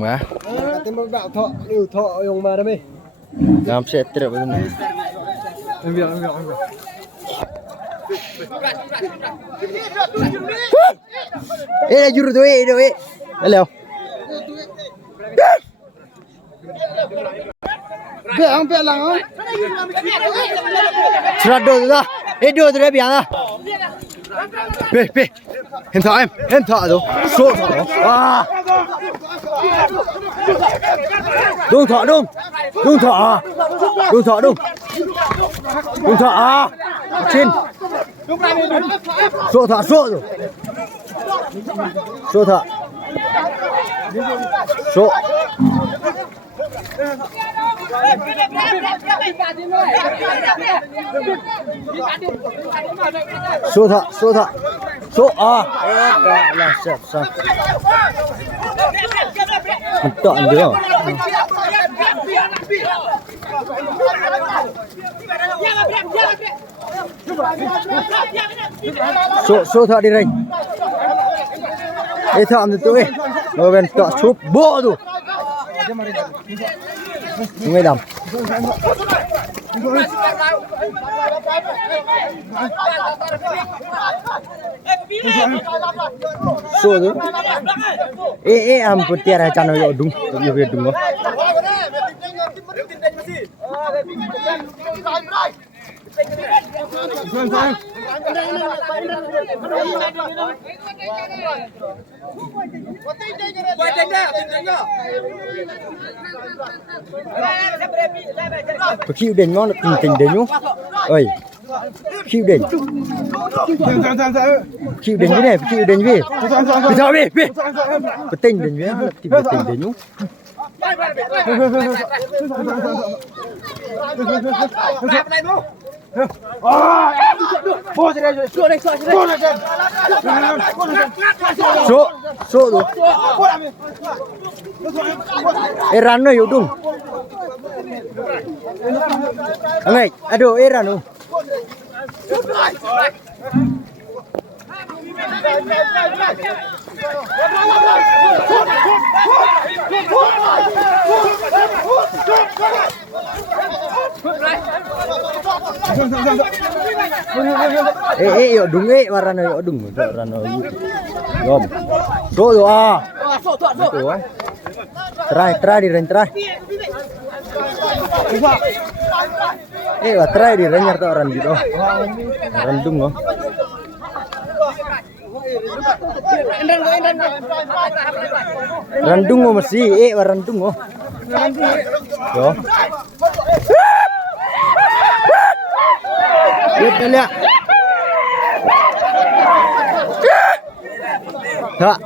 Quá. Cái mà bảo thọ, điều thọ dùng mà đây. Làm sẽ tự được này. Em việc. Ê, là juru tu eh. Hello. Bé lăng á. Surat đồ ra. Ê, đồ tu đấy biển à. Bê. Em thọ rồi. Số thọ đó. À. Đúng thọ. Đúng thọ à. Trên. Số thọ rồi. Số thọ. Số. Số thọ. Số à. Là sao. Mình chọn được không? Số thọ đi đây. Ê thọ thì tôi. Rồi bên chọn số bộ rồi. Ngay đầm. So tu. Ampun tiada channel yo dung, yo video dung. Kêu đến nó tình đến nhú. Ơi. Kêu đến. Kêu đến cái này, kêu đến gì? Sao đi. Tình đến với tìm tình đến nhú. Số rồi. Eran no yudung. Angai, aduh eran no. Yo dung warna yo dung warna gom. Số rồi à. Try đi ren try. Try đi ren nyarta orang gitu. Rendung loh. Rendung loh masih, rendung loh. Yo. Lihat lihat. Tak.